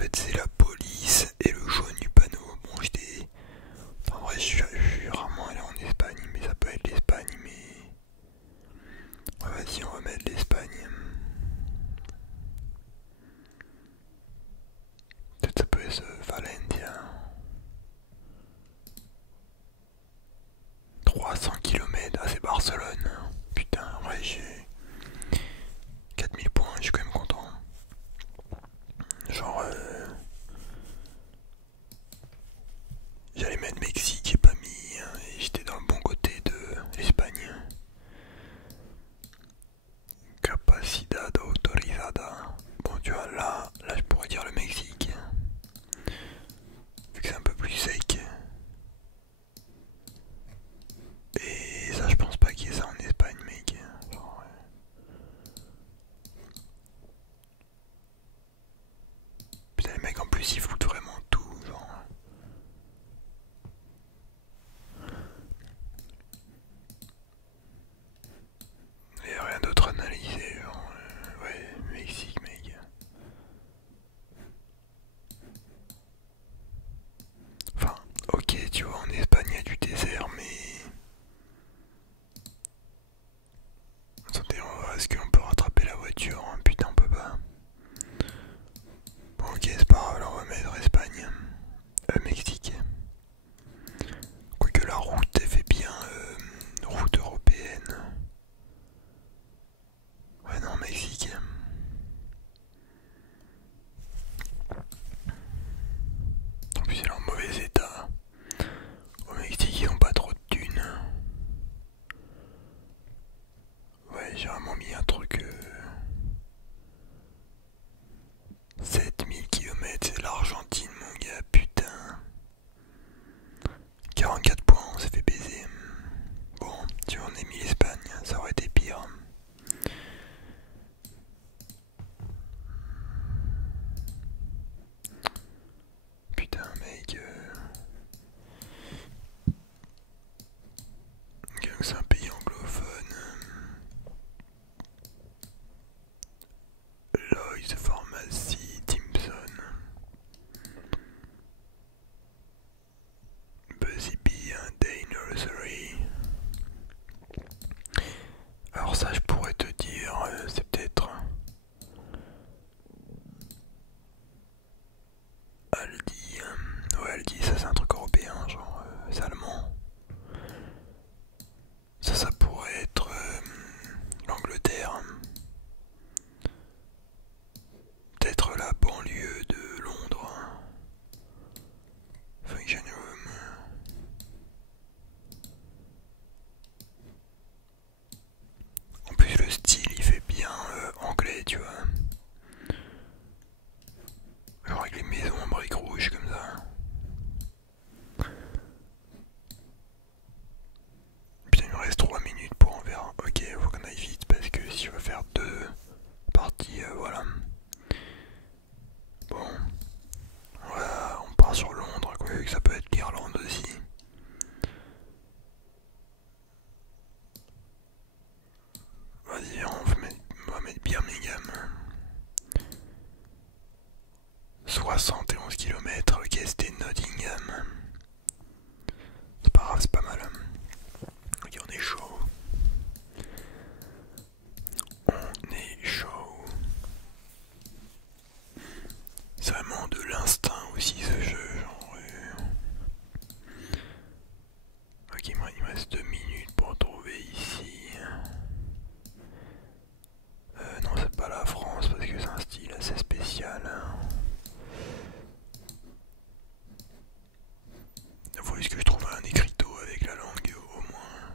fait c'est la police et le jaune du panneau. Bon j'étais... En vrai je suis rarement allé en Espagne, mais ça peut être l'Espagne, mais... Ouais, vas-y on va mettre l'Espagne. Peut-être ça peut être Valencia. 300 km, ah c'est Barcelone. Putain, ouais j'ai 4000 points, je suis quand même content. Genre j'allais mettre Mexique, j'ai pas mis, hein, et j'étais dans le bon côté de l'Espagne. Capacidad autorizada. Bon tu vois là je pourrais dire le Mexique. Vu que c'est un peu plus sec. Et ça je pense pas qu'il y ait ça en Espagne mec. Genre, putain les mecs en plus ils foutent vraiment tout genre. Il n'y a rien d'autre à analyser genre, ouais Mexique mec. Enfin ok tu vois en Espagne il y a du désert mais... Attendez, est-ce qu'on peut rattraper la voiture? Putain, on peut pas. Bon, ok, c'est pas grave, alors on va mettre Espagne. Mexique. Quoique la route, elle fait bien route européenne. Ouais, non, Mexique. En plus, elle est en mauvais état. Au Mexique, ils ont pas trop de thunes. Ouais, j'ai vraiment mis un truc... 7000 km, c'est l'Argentine, mon gars, putain. 44 points, on s'est fait baiser. Bon, tu en ai mis l'Espagne, ça aurait été pire. Putain, mec. C'est un pays anglophone. Lloyd's Pharmacy, Timpson. Busy Bee, Day Nursery. Alors ça je pourrais te dire, c'est peut-être Aldi. Ouais Aldi ça c'est un truc européen, genre c'est allemand. Ça pourrait être l'Angleterre. Peut-être la banlieue de Londres. Function Room. En plus le style il fait bien anglais tu vois. Genre avec les maisons en briques rouges comme ça. Putain il me reste 3 minutes pour en faire. Ok faut qu'on aille vite parce que si je veux faire deux parties voilà. Bon. Voilà, on part sur Londres quoi, que ça peut être l'Irlande aussi. Vas-y on va mettre Birmingham. 71 km, ok c'était Nottingham. C'est pas grave, c'est pas mal. Ok on est chaud. On est chaud. C'est vraiment de l'instinct aussi ce jeu. Genre, ok il me reste 2 minutes pour trouver ici. Non c'est pas la France parce que c'est un style assez spécial. Il faut juste que je trouve un écriteau avec la langue au moins.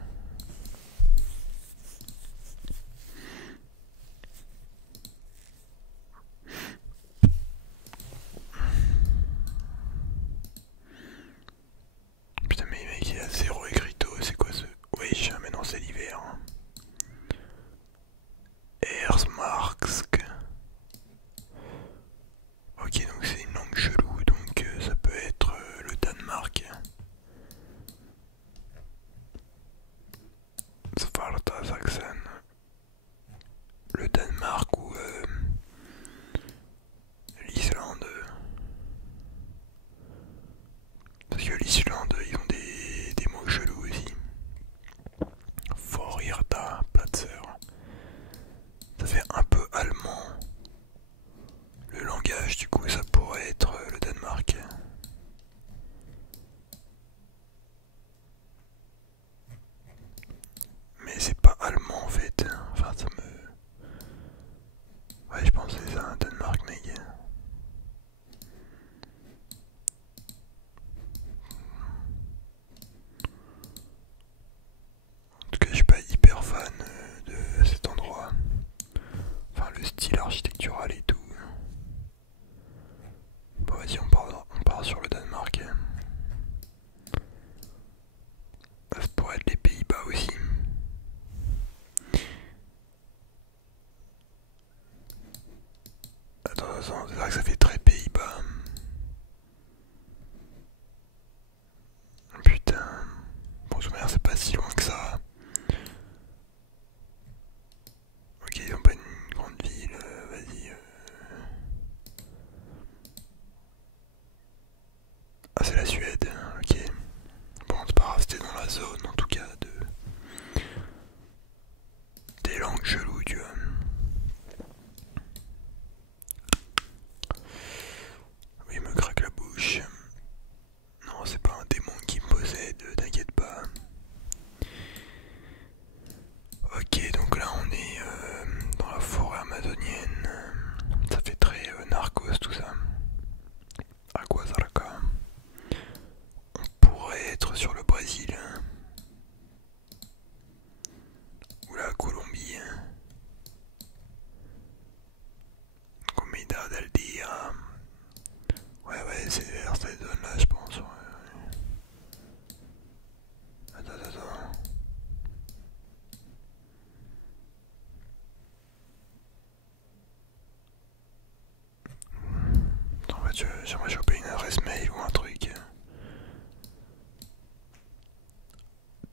J'aimerais choper une adresse mail ou un truc.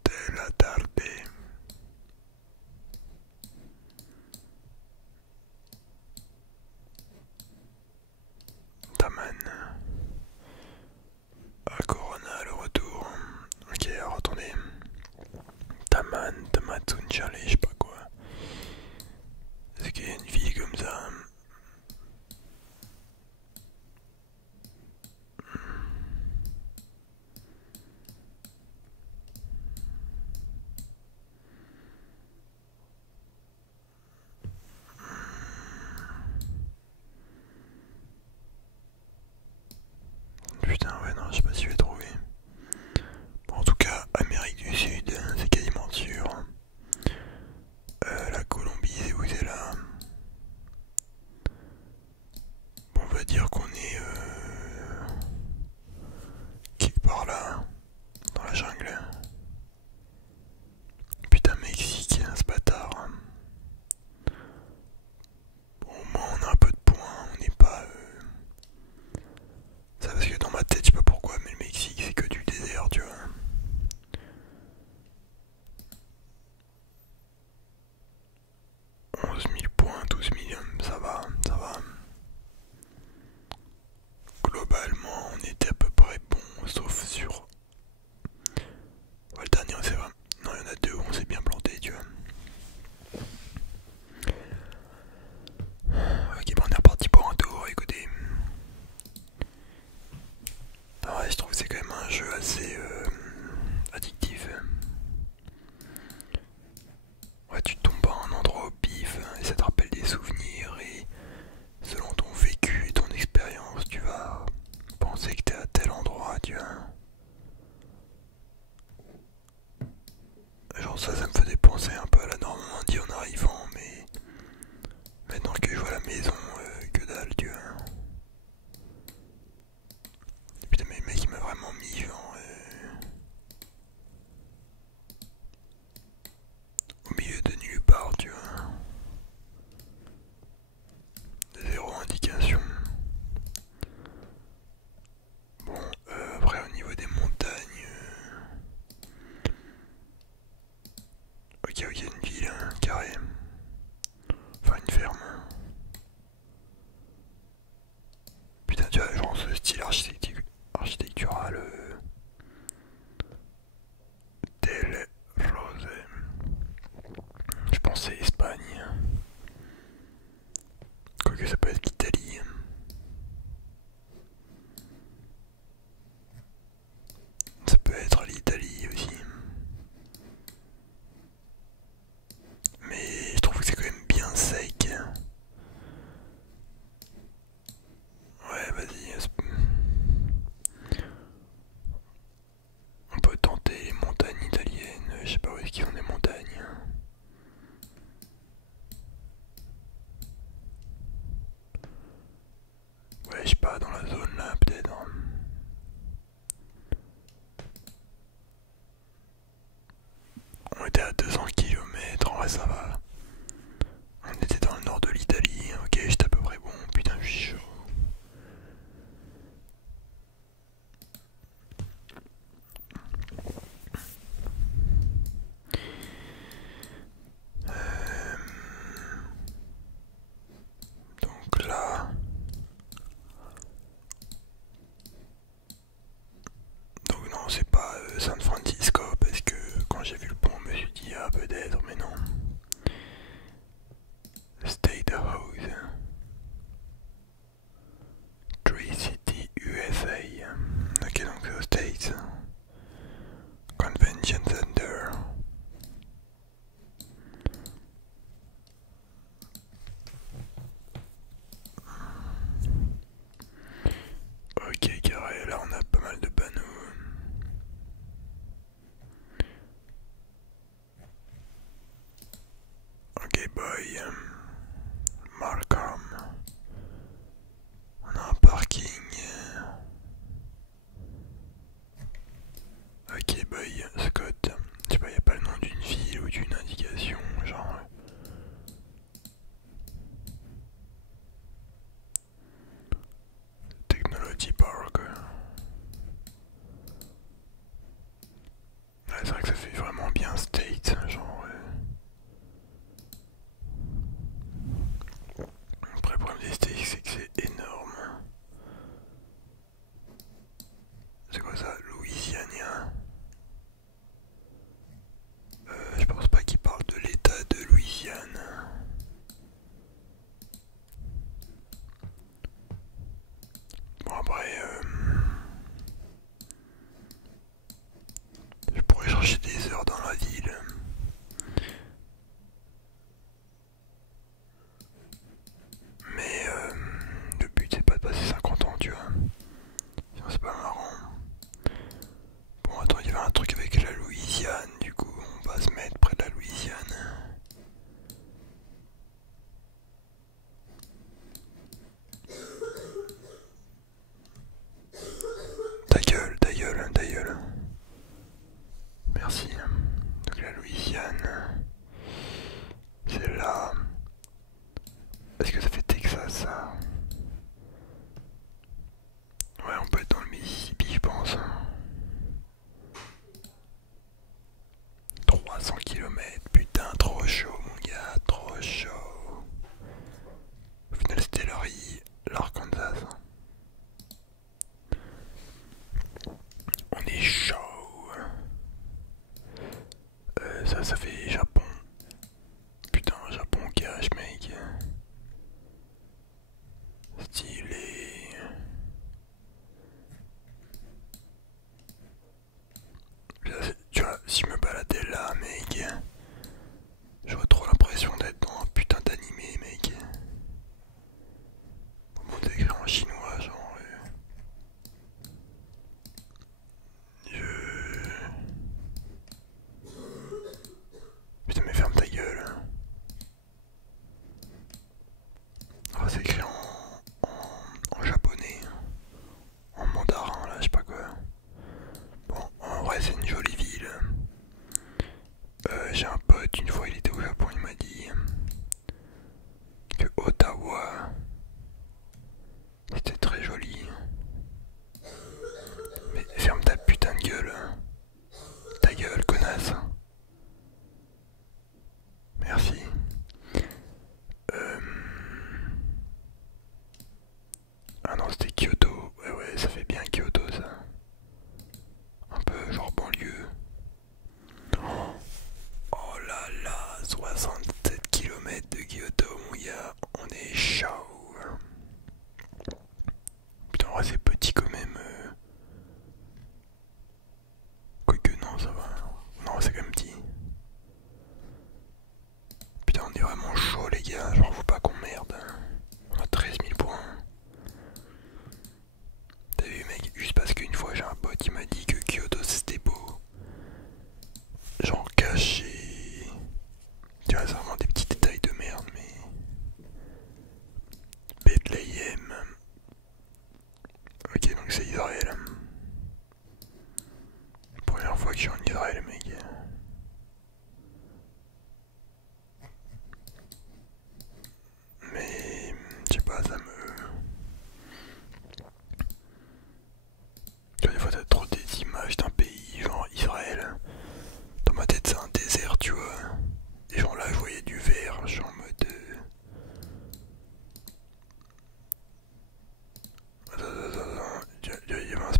De la tarde. Taman. Ah, Corona, le retour. Ok, alors attendez. Taman, Tamatsun, Charlie, je sais pas quoi. Est-ce qu'il y a une ville comme ça? Putain, ouais, non, je sais pas si je vais trouver. Bon, en tout cas, Amérique du Sud, c'est quasiment sûr. La Colombie, c'est où c'est là? Bon, on va dire qu'on est quelque part là, dans la jungle. Putain, Mexique, ce bâtard. Bon, au moins on a un peu de points, on n'est pas. Ça, parce que dans ma tête, je sais pas pourquoi, mais le Mexique c'est que du désert, tu vois. 11 000 points, 12 millions, ça va, ça va. Globalement, on était à peu près bon, sauf sur. Ouais, le dernier, c'est vrai. Non, il y en a deux où on s'est bien planté, tu vois. Ok, bon, on est reparti pour un tour, écoutez. Ah ouais, je trouve que c'est quand même un jeu assez addictif. Ouais, tu tombes à un endroit au pif et ça te rappelle des souvenirs et selon ton vécu et ton expérience, tu vas penser que t'es à tel endroit, tu vois. Genre ça me faisait penser un peu à la Normandie en arrivant, mais maintenant que je vois la maison, que dalle, tu vois. Putain, mais le mec il m'a vraiment mis genre au milieu de nulle part, tu vois. Zéro indication. Bon, après au niveau des montagnes. Ok, ok, une ville, hein, carré. Enfin, une ferme. Putain, tu vois, genre ce style architectural. Del Rose. Je pensais Espagne. Quoique ça peut être l'Italie. Ça peut être l'Italie aussi. Mais je trouve que c'est quand même bien sec. Ouais, vas-y. Après, je pourrais chercher des heures dans la ville. Mais le but c'est pas de passer 50 ans, tu vois. Sinon c'est pas marrant. Bon, attends, il y avait un truc avec la Louisiane, du coup on va se mettre près de la Louisiane. Ta gueule, ta gueule, ta gueule. Merci. Donc la Louisiane, c'est là. Est-ce que ça fait Texas ça? Ouais, on peut être dans le Mississippi, je pense. 300 km, putain, trop chaud, mon gars, trop chaud. Au final, c'était l'Arkansas. On est chaud. Ça fait Japon. Putain, Japon cash, mec. Stylé. Tu vois, si je me baladais là, mec, j'aurais trop l'impression d'être dans un putain d'animé, mec. Comment t'écrire en chinois, genre. Putain, mais ferme ta gueule. Ah, c'est écrit en japonais, en mandarin, là, je sais pas quoi. Bon, en vrai, c'est une jolie ville. J'ai un pote, une fois il était au Japon, il m'a dit que Ottawa c'était très joli. Mais ferme ta putain de gueule. Ta gueule, connasse. Merci. Ah non, c'était Kyoto. Ouais, ouais, ça fait bien Kyoto, ça. Un peu genre banlieue. Oh là là, 67 km de Kyoto, mon gars. On est chaud. Putain, en vrai, c'est petit quand même. Quoique, non, ça va. Non, c'est quand même petit. Putain, on est vraiment chaud, les gars. Genre, faut pas qu'on merde. On a 13 000 points. T'as vu, mec, juste parce qu'une fois j'ai un pote qui m'a dit que Kyoto c'était beau. Genre caché. Tu vois, c'est vraiment des petits détails de merde, mais. Bethléem. Ok, donc c'est Israël. Première fois que je suis en Israël, mec. Mais. Je sais pas, ça me. Tu vois, des fois t'as trop des images d'un pays, genre Israël. Dans ma tête c'est un désert, tu vois. Et genre là je voyais du vert, je suis en mode... Attends, il y avait un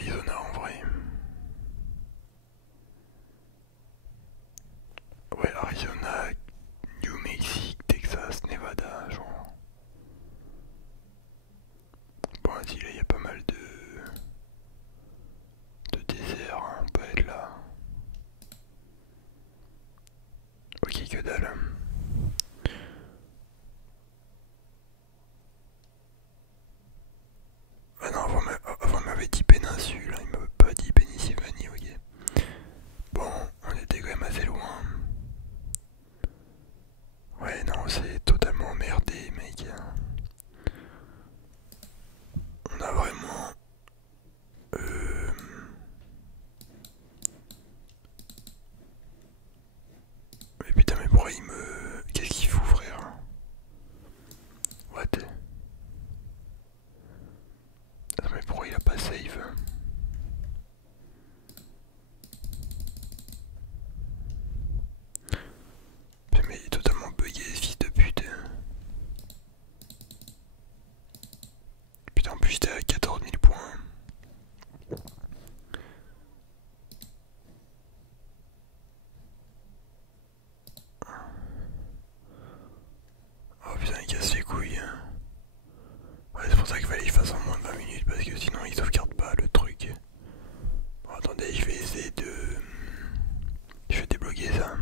Arizona en vrai. Ouais, Arizona, New Mexico, Texas, Nevada, genre. Bon, vas-y, là, il y a pas mal de désert, hein, on peut être là. Ok, que dalle. Ah non, avant il m'avait dit péninsule, hein, il m'avait pas dit Pennsylvanie, ok. Bon, on était quand même assez loin. Ouais, non, c'est totalement emmerdé, mec. On a vraiment... Euh... Mais putain, mais pourquoi il me... Qu'est-ce qu'il fout, frère? What? Attends, mais pourquoi il a pas save? Mais il est totalement bugué, ce fils de pute. Putain, en plus j'étais à 14 000 points. Oh putain, il casse les couilles. Ouais, c'est pour ça qu'il fallait qu'il fasse en moins de 20 minutes, parce que sinon il sauvegarde pas le truc. Bon, attendez, je vais essayer de... Je vais débloquer ça.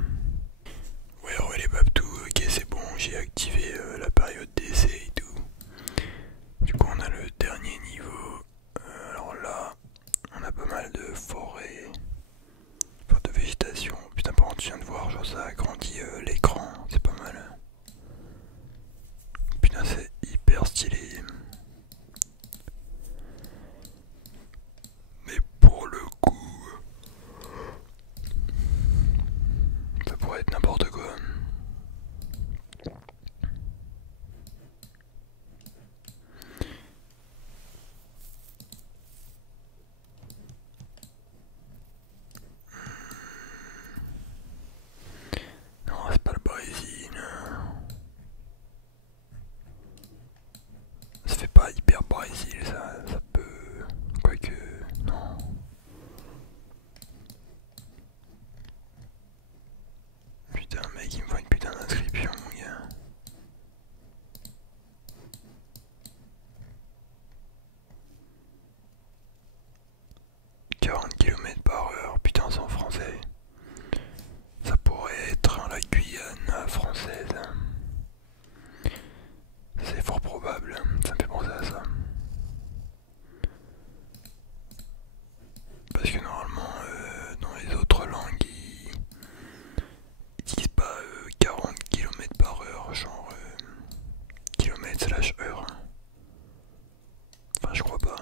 Ouais, les babtou, ok, c'est bon, j'ai activé la période d'essai et tout. Du coup, on a le dernier niveau. Alors là, on a pas mal de forêts, enfin de végétation. Putain, par contre, je viens de voir, genre ça agrandit l'écran, c'est pas mal. Putain, c'est hyper stylé. Mais pour le coup, ça pourrait être n'importe quoi. Non, c'est pas le Brésil. Ça fait pas hyper Brésil, ça peut... Quoique... Non. Putain, mec, il me faut une putain d'inscription, mon gars. « 40 km/h, putain, c'est en français. Ça pourrait être la Guyane française. C'est fort probable, ça me fait penser à ça. Parce que normalement, dans les autres langues, ils disent pas 40 km/h, genre kilomètres/heure. Enfin, je crois pas.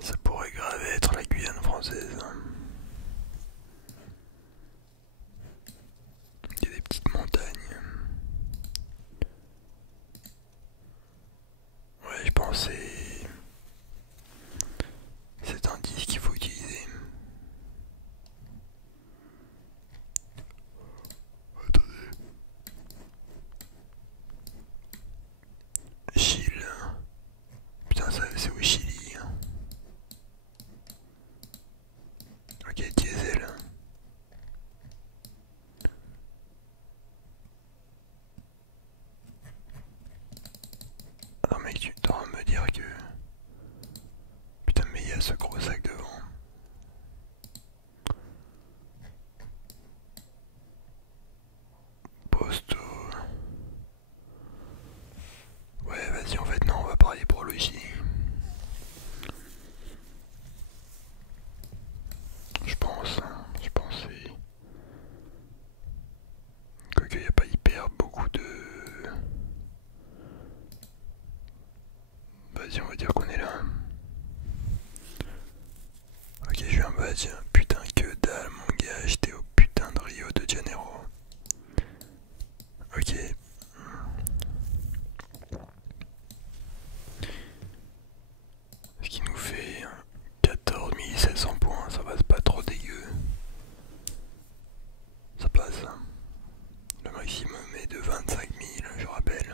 Ça pourrait grave être la Guyane française. Il y a des petites montagnes. Ouais, je pense que c'est cet indice qu'il faut utiliser. Attendez. Chili. Putain, ça c'est au Chili. Ok, diesel. Alors mec, tu es en train de me dire que... Putain, mais il y a ce gros sac devant. Posto. Ouais, vas-y, en fait, non, on va parler pour le Chili. Je pense, c'est... Quoique il n'y a pas hyper beaucoup de... Vas-y, on va dire qu'on est là. Ok, j'ai eu un badge. Putain, que dalle, mon gars, j'étais au putain de Rio de Janeiro. Ok. Ce qui nous fait 14 700 points, ça va, c'est pas trop dégueu. Ça passe. Le maximum est de 25 000, je rappelle.